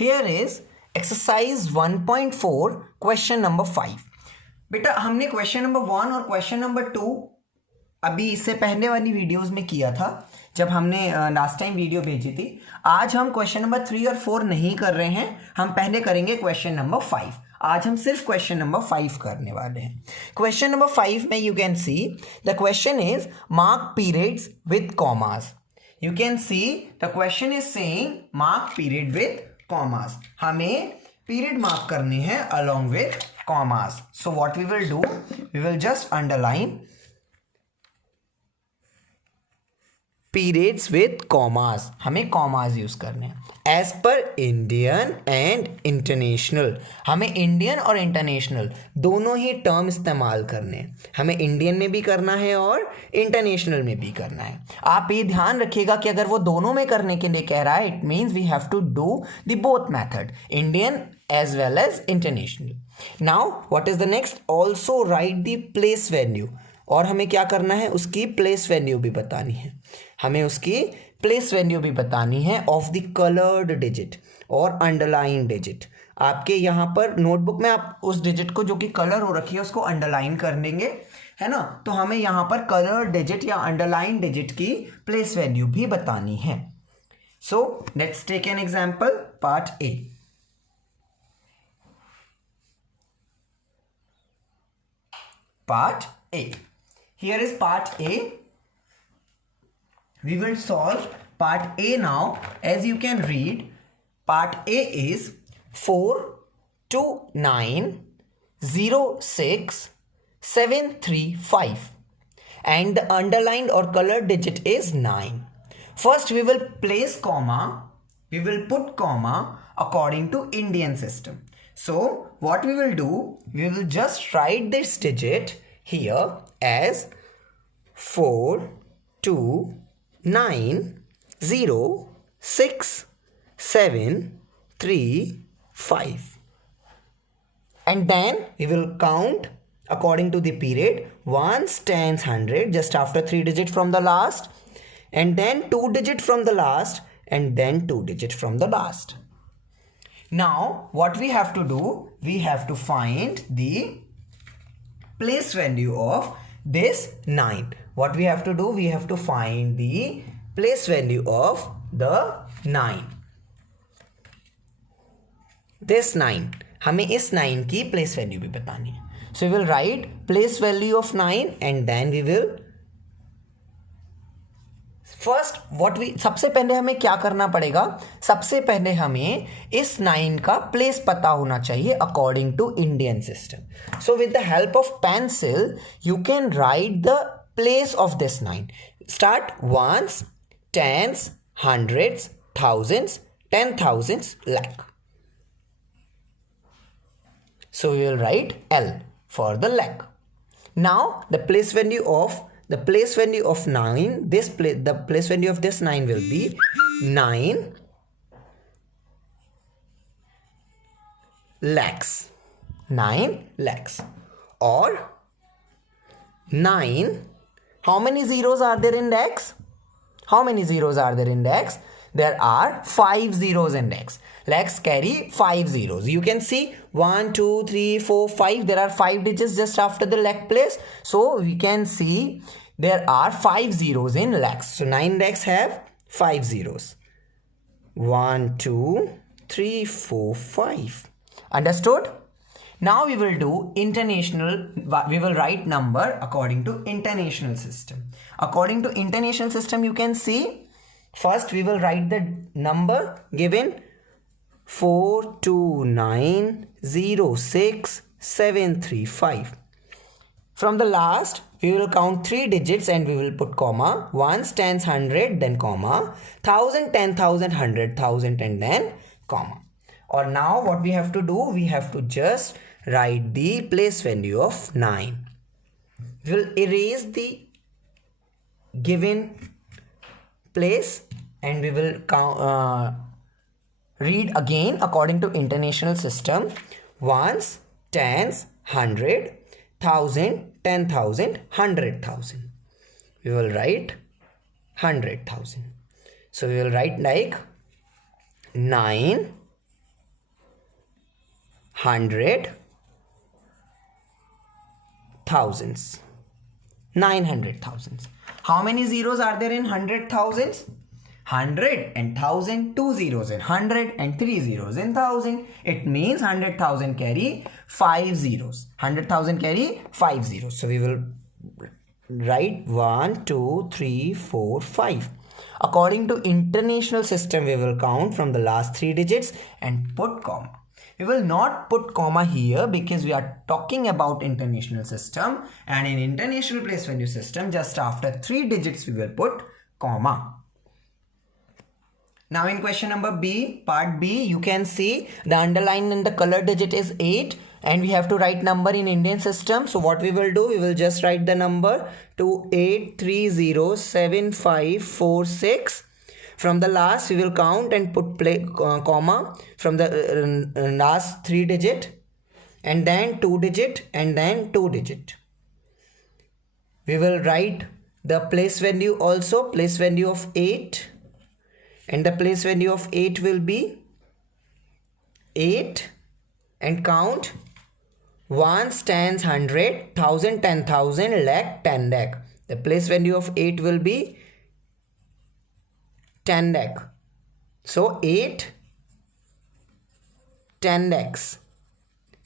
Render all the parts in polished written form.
Here is exercise 1.4 question number 5। बेटा हमने question number 1 और क्वेश्चन नंबर 2 अभी इससे पहले वाली वीडियोस में किया था जब हमने लास्ट टाइम वीडियो भेजी थी। आज हम क्वेश्चन नंबर 3 और 4 नहीं कर रहे हैं, हम पहले करेंगे क्वेश्चन नंबर 5। आज हम सिर्फ क्वेश्चन नंबर 5 करने वाले हैं। क्वेश्चन नंबर 5 में you can see the question is mark periods with commas. You can see the question is saying mark period with commas. हमें पीरियड मार्क करने हैं along with commas. So what we will do, we will just underline periods with commas. हमें commas use करने हैं as per Indian and international. हमें Indian और international दोनों ही term इस्तेमाल करने हैं। हमें इंडियन में भी करना है और इंटरनेशनल में भी करना है। आप ये ध्यान रखिएगा कि अगर वो दोनों में करने के लिए कह रहा है, it means we have to do the both method, Indian as well as international. Now what is the next? Also write the place value. और हमें क्या करना है, उसकी प्लेस वैल्यू भी बतानी है। हमें उसकी प्लेस वैल्यू भी बतानी है ऑफ द कलर्ड डिजिट और अंडरलाइन डिजिट। आपके यहाँ पर नोटबुक में आप उस डिजिट को जो कि कलर हो रखी है उसको अंडरलाइन कर देंगे, है ना। तो हमें यहाँ पर कलर डिजिट या अंडरलाइन डिजिट की प्लेस वैल्यू भी बतानी है। So let's take an example, part A. Part A. Here is part A. We will solve part A now. As you can read, part A is 42906 735 and the underlined or colored digit is 9. First we will place comma. We will put comma according to Indian system. So what we will do, we will just write this digit here as 42906 735 and then we will count according to the period, ones, tens, 100 just after 3 digits from the last, and then 2 digit from the last, and then 2 digit from the last. Now what we have to do, we have to find the place value of this 9. What we have to do, we have to find the place value of the 9. This 9, हमें इस 9 की place value भी बतानी है। So we will write place value of 9 and then we will first सबसे पहले हमें क्या करना पड़ेगा, सबसे पहले हमें इस 9 का प्लेस पता होना चाहिए according to Indian system. So with the help of pencil you can write the place of this 9। Start ones, tens, hundreds, thousands, 10,000s, lakh. So we will write L for the lakh. Now the place value of 9, the place value of this 9 will be 9 lakhs. 9 lakhs. Or 9, how many zeros are there in lakhs? How many zeros are there in lakhs? There are 5 zeros in lakhs. Lakhs carry 5 zeros. You can see 1, 2, 3, 4, 5. There are 5 digits just after the lakh place. So we can see there are 5 zeros in lakhs. So 9 lakhs have 5 zeros. 1, 2, 3, 4, 5. Understood? Now we will do international. We will write number according to international system. According to international system, you can see first we will write the number given 42906 735. From the last we will count 3 digits and we will put comma, ones, tens, 100, then comma, 1000, 10,000, 100,000 and then comma. Or now what we have to do, we have to just write the place value of 9. We will erase the given place and we will read again according to international system, ones, tens, 100, 1000, 10,000, 100,000. We will write 100,000. So we will write like 9 100 thousands, 900 thousands. How many zeros are there in 100 thousands? 100 and 1000, 2 zeros in 100 and 3 zeros in 1000. It means 100,000 carry 5 zeros. 100,000 carry 5 zeros. So we will write 1, 2, 3, 4, 5. According to international system, we will count from the last 3 digits and put comma. We will not put comma here because we are talking about international system, and in international place value system, just after 3 digits we will put comma. Now in question number B, part B, you can see the underline in the color digit is 8 and we have to write number in Indian system. So what we will do, we will just write the number to 8307546. From the last we will count and put comma from the last 3 digit and then 2 digit and then 2 digit. We will write the place value also, place value of 8. And the place value of 8 will be 8 and count 1 tens 100, 1000 10,000, lakh 10 lakh. The place value of 8 will be 10 lakh. So 8 10 lakhs.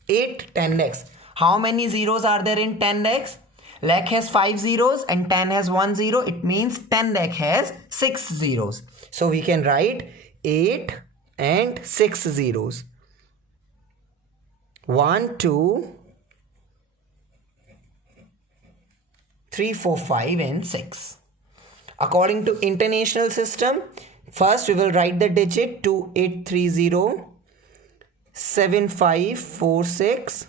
8 10 lakhs. How many zeros are there in 10 lakhs? Lakh has 5 zeros and 10 has 1 zero. It means 10 lakh has 6 zeros. So we can write 8 and 6 zeros. 1, 2, 3, 4, 5 and 6. According to international system, first we will write the digit 28307546.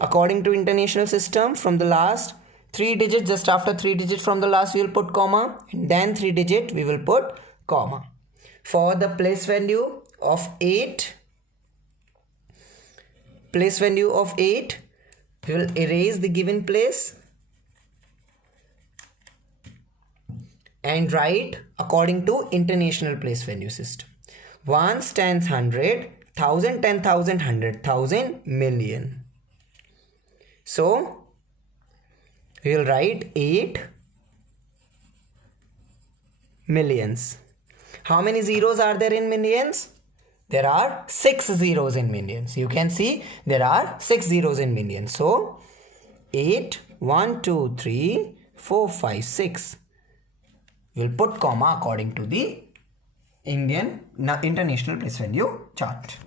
According to international system, from the last 3 digits, just after 3 digits from the last we will put comma, and then 3 digit we will put comma. For the place value of 8, we will erase the given place and write according to international place value system. 1 tens 100, 1000 10,000, 100,000, million. So we will write 8 millions. How many zeros are there in millions? There are 6 zeros in millions. You can see there are 6 zeros in millions. So 8, 1, 2, 3, 4, 5, 6. We'll put comma according to the international place value chart.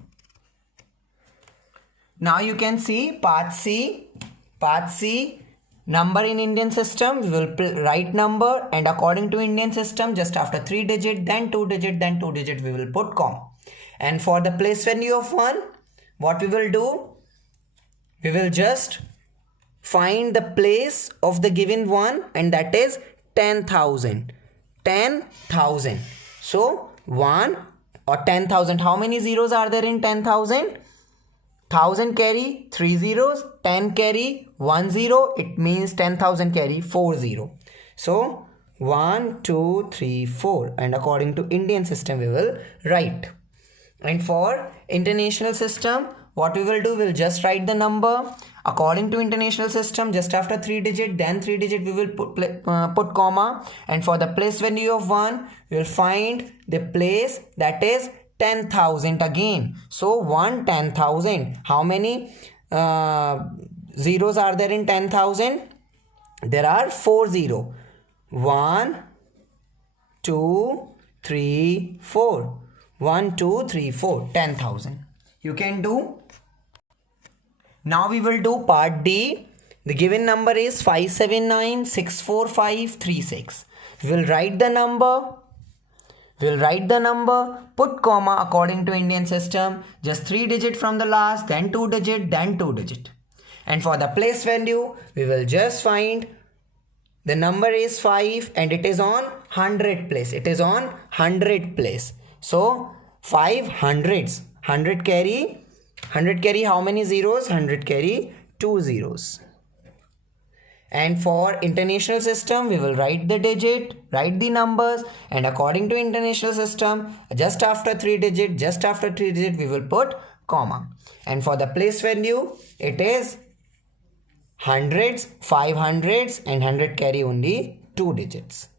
Now you can see part C. Part C, number in Indian system, we will write number, and according to Indian system, just after 3 digit, then 2 digit, then 2 digit, we will put comma. And for the place value of 1, what we will do? We will just find the place of the given one, and that is 10,000. 10,000. So 1 or 10,000. How many zeros are there in 10,000? 1000 carry 3 zeros, 10 carry 1 zero. It means 10,000 carry 4 zero. So 1, 2, 3, 4. And according to Indian system, we will write. And for international system, what we will do, we will just write the number. According to international system, just after 3 digit, then 3 digit, we will put comma. And for the place value of 1, we will find the place, that is 10,000 again. So 1 10,000. How many zeros are there in 10,000? There are 4 zero. 1, 2, 3, 4. 1, 2, 3, 4. 10,000. You can do. Now we will do part D. The given number is 579,645,36. We will write the number. Put comma according to Indian system. Just 3 digit from the last, then 2 digit, then 2 digit. And for the place value, we will just find the number is 5 and it is on 100 place. It is on 100 place. So 5 hundreds. 100 carry how many zeros? 100 carry 2 zeros. And for international system, we will write the digit, write the numbers, and according to international system, just after 3 digit, we will put comma. And for the place value, it is hundreds, 500s, and 100 carry only 2 digits.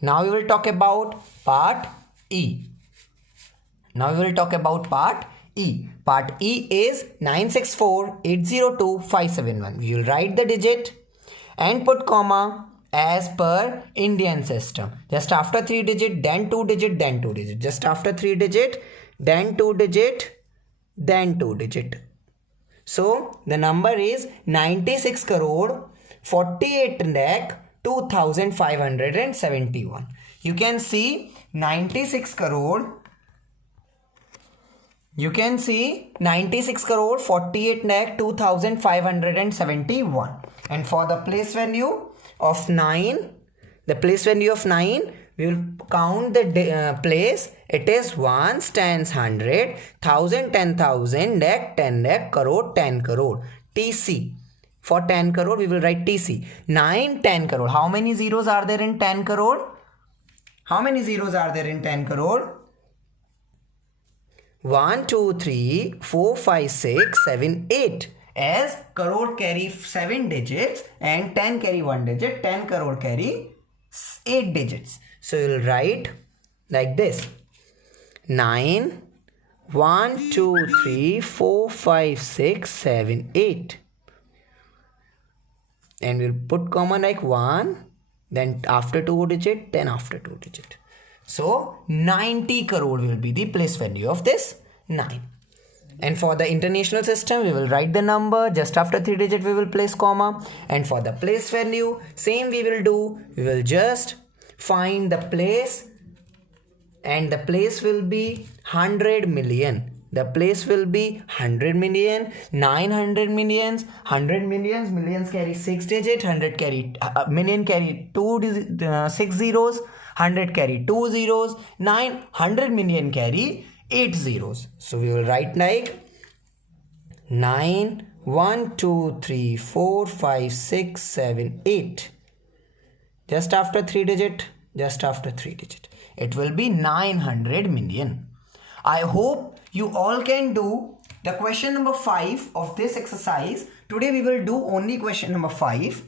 Now we will talk about part E. Part E is 964802571. We will write the digit and put comma as per Indian system. Just after 3 digit, then 2 digit, then 2 digit. Just after 3 digit, then 2 digit, then 2 digit. So the number is 96 crore 48 lakh 2571. You can see 96 crore 48 lakh 2571. And for the place value of 9, we will count the place. It is ones, tens, 100, 1,000, 10,000, lakh, 10 lakh, crore, 10 crore. TC. For 10 crore, we will write TC. 9, 10 crore. How many zeros are there in 10 crore? 1, 2, 3, 4, 5, 6, 7, 8. As crore carry 7 digits and 10 carry 1 digit, 10 crore carry 8 digits. So you will write like this. 9, 1, 2, 3, 4, 5, 6, 7, 8. And we'll put comma like 1, then after 2 digit, then after 2 digit. So 90 crore will be the place value of this 9. And for the international system, we will write the number. Just after 3 digit, we will place comma. And for the place value, same we will do. We will just find the place, and the place will be 100 million. The place will be 100 million, 900 millions, 100 millions. Millions carry 6 digit, 100 carry million carry 6 zeros, 100 carry 2 zeros, 900 million carry 8 zeros. So we will write like 9, 1, 2, 3, 4, 5, 6, 7, 8. Just after 3 digit, it will be 900 million. I hope you all can do the question number 5 of this exercise. Today we will do only question number 5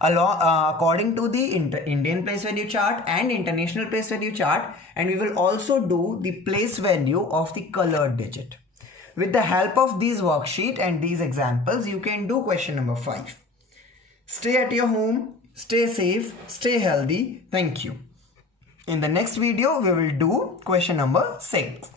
according to the Indian place value chart and international place value chart, and we will also do the place value of the colored digit. With the help of these worksheet and these examples, you can do question number 5. Stay at your home, stay safe, stay healthy. Thank you. In the next video, we will do question number 6.